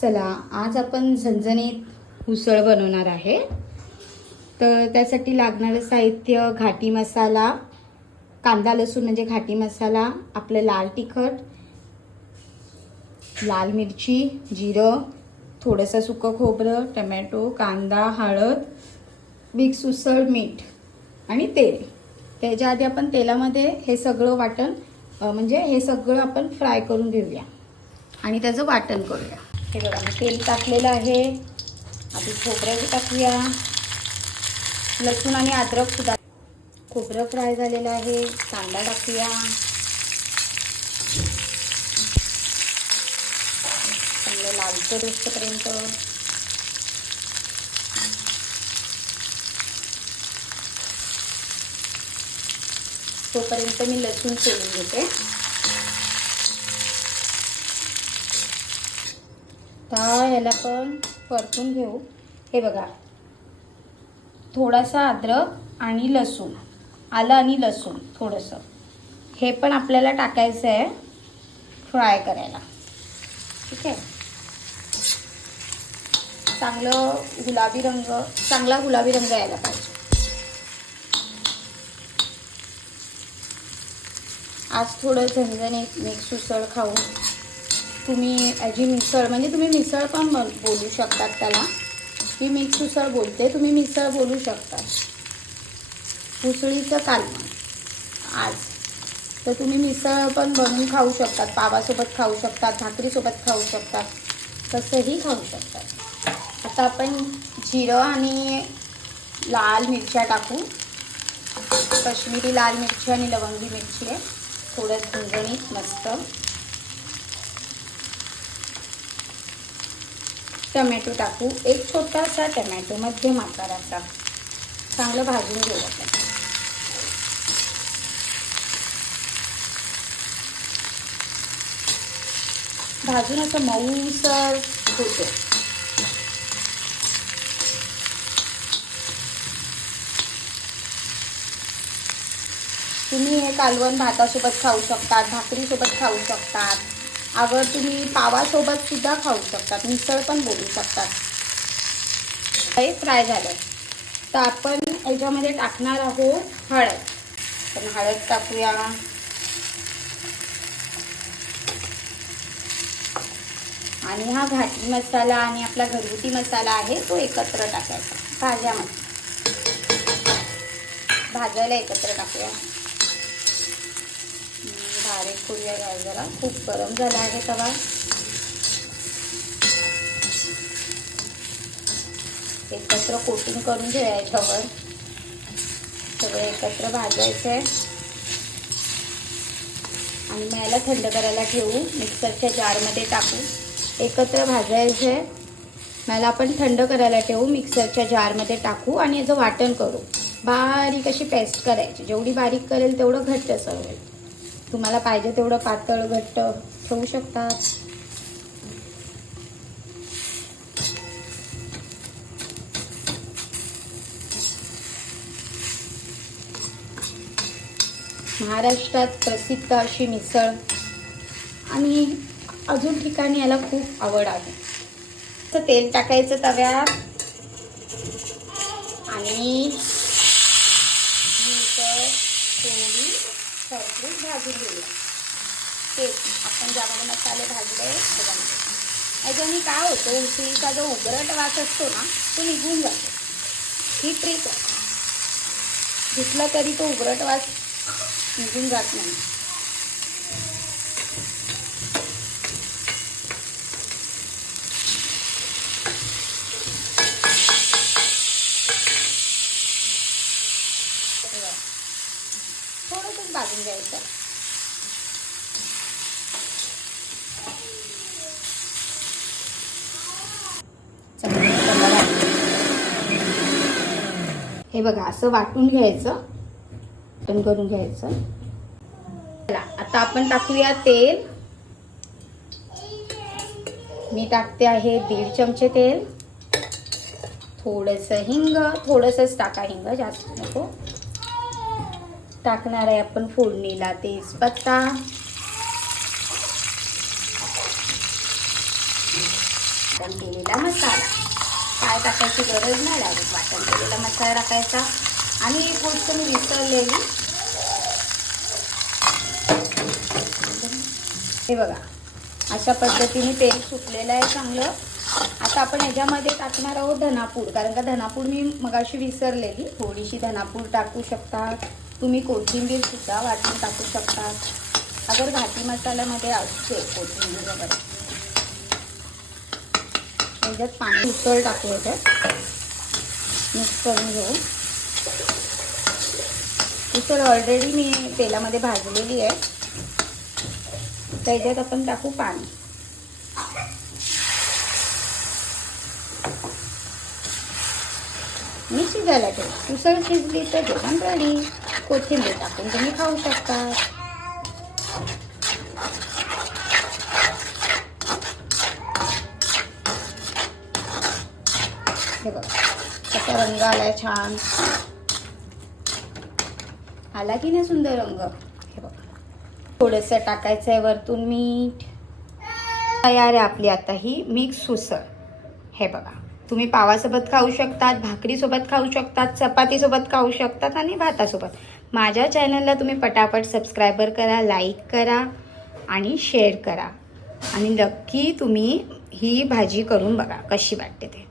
चला, आज आपण झणझणीत उसळ बनवणार आहे. तर त्यासाठी लागणारं साहित्य: घाटी मसाला, कांदा लसूण म्हणजे घाटी मसाला, आपलं लाल तिखट, लाल मिरची, जिरं, थोडंसं सुकं खोबरं, टमॅटो, कांदा, हळद, मिक्स उसळ, मीठ आणि तेल. त्याच्या आधी आपण तेलामध्ये हे सगळं वाटण म्हणजे हे सगळं आपण फ्राय करून घेऊया आणि त्याचं वाटण करूया. हे बघा, मी तेल टाकलेलं आहे. आधी खोबरं टाकूया, लसूण आणि अद्रक सुद्धा. खोबरं फ्राय झालेलं आहे. कांदा टाकूया, चांगलं लालसर होईपर्यंत. तोपर्यंत मी लसूण सोलून घेते. आता याला पण परतून घेऊ. हे बघा, थोडासा अद्रक आणि लसूण, आलं आणि लसूण थोडंसं, हे पण आपल्याला टाकायचं आहे फ्राय करायला. ठीक आहे. चांगला गुलाबी रंग यायला पाहिजे. आज थोडं झणझणीत मिक्स उसळ खाऊ. तुम्ही याची मिसळ म्हणजे तुम्ही मिसळ पण बोलू शकतात त्याला. मी मिक्स उसळ बोलते, तुम्ही मिसळ बोलू शकता. उसळीचं कालवण आज. तर तुम्ही मिसळ पण बनवून खाऊ शकतात, पावासोबत खाऊ शकतात, भाकरीसोबत खाऊ शकतात, कसंही खाऊ शकतात. आता आपण जिरं आणि लाल मिरच्या टाकू. काश्मीरी लाल मिरची आणि लवंगी मिरची आहे. थोडं झणझणीत मस्त. टमॅटो टाकू, एक छोटासा टमॅटो मध्यम आकाराचा. चांगलं भाजून घेऊ आपण. भाजून असं मऊसर होतो. तुम्ही हे कालवण भातासोबत खाऊ शकतात, भाकरीसोबत खाऊ शकतात, अगर तुम्ही पावासोबत सुद्धा खाऊ शकतात, मिसळ पण बोलू शकतात. हे फ्राय झालं तर आपण याच्यामध्ये टाकणार आहोत हळद. पण हळद टाकूया. आणि हा घाटी मसाला आणि आपला घरगुती मसाला आहे तो एकत्र टाकायचा भाज्यामध्ये. भाजायला एकत्र टाकूया. बारीक करूया गॅस जरा. खूप गरम झाला आहे तवा. एकत्र कोटिंग करून घेऊया याच्यावर. सगळं एकत्र भाजायचं आहे आणि मग याला थंड करायला ठेवू. मिक्सरच्या जारमध्ये टाकू. एकत्र भाजायचं आहे. मला आपण थंड करायला ठेवू, मिक्सरच्या जारमध्ये टाकू आणि याचं वाटण करू. बारीक अशी पेस्ट करायची. जेवढी बारीक करेल तेवढं घट्ट होईल. तुम्हाला पाहिजे तेवढं पातळ घट्ट ठेवू शकतात. महाराष्ट्रात प्रसिद्ध अशी मिसळ आणि अजून ठिकाणी याला खूप आवड आहे. तर तेल टाकायचं तव्यात आणि मिसळ थोडी खरपूस भाजून घेऊया. तेच आपण ज्यामध्ये मसाले भाजले याच्याने काय होतं, उसळीचा जो उगरट वास असतो ना तो निघून जातो. ही ट्रिक आहे. घेतला तरी तो उगरट वास निघून जात नाही. थोडंसंच भाजून घ्यायचं. हे बघा, असं वाटून घ्यायचं, वाटण करून घ्यायचं. आता आपण टाकूया तेल. मी टाकते आहे 1.5 चमचे तेल. थोडंसं हिंग, थोडंसंच टाका हिंग, जास्त नको. टाकणार आहे आपण फोडणीला तेजपत्ता, वाटण केलेला मसाला. काय टाकायची गरज नाही, डायरेक्ट वाटण केलेला मसाला टाकायचा. आणि एक गोष्ट मी विसरलेली, हे बघा अशा पद्धतीने तेल सुटलेलं आहे चांगलं. आता आपण याच्यामध्ये टाकणार आहोत धनापूड, कारण का धनापूड मी मगाशी विसरलेली. थोडीशी धनापूड टाकू शकतात तुम्ही. कोथिंबीर सुद्धा वाटून टाकू शकतात अगर घाटी मसाल्यामध्ये असते कोथिंबीर वगैरे. याच्यात पाणी उसळ टाकू, याच्यात मिक्स करून घेऊ. उसळ ऑलरेडी मी तेलामध्ये भाजलेली आहे. त्याच्यात आपण टाकू पाणी. मी शिजायला ठेवू. उसळ शिजली तर जेवण रेडी. कोथिंबीर टाकून तुम्ही खाऊ शकता. हे बघा कसा रंग आलाय, छान आला की नाही सुंदर रंग. हे बघा थोडंसं टाकायचं आहे वरतून मीठ. तयार आहे आपली आता ही मिक्स उसळ. हे बघा तुम्ही पावासोबत खाऊ शकतात, भाकरीसोबत खाऊ शकतात, चपातीसोबत खाऊ शकतात आणि भातासोबत. माझ्या चॅनलला तुम्ही पटापट सबस्क्राईबर करा, लाईक करा आणि शेअर करा. आणि नक्की तुम्ही ही भाजी करून बघा कशी वाटते ते.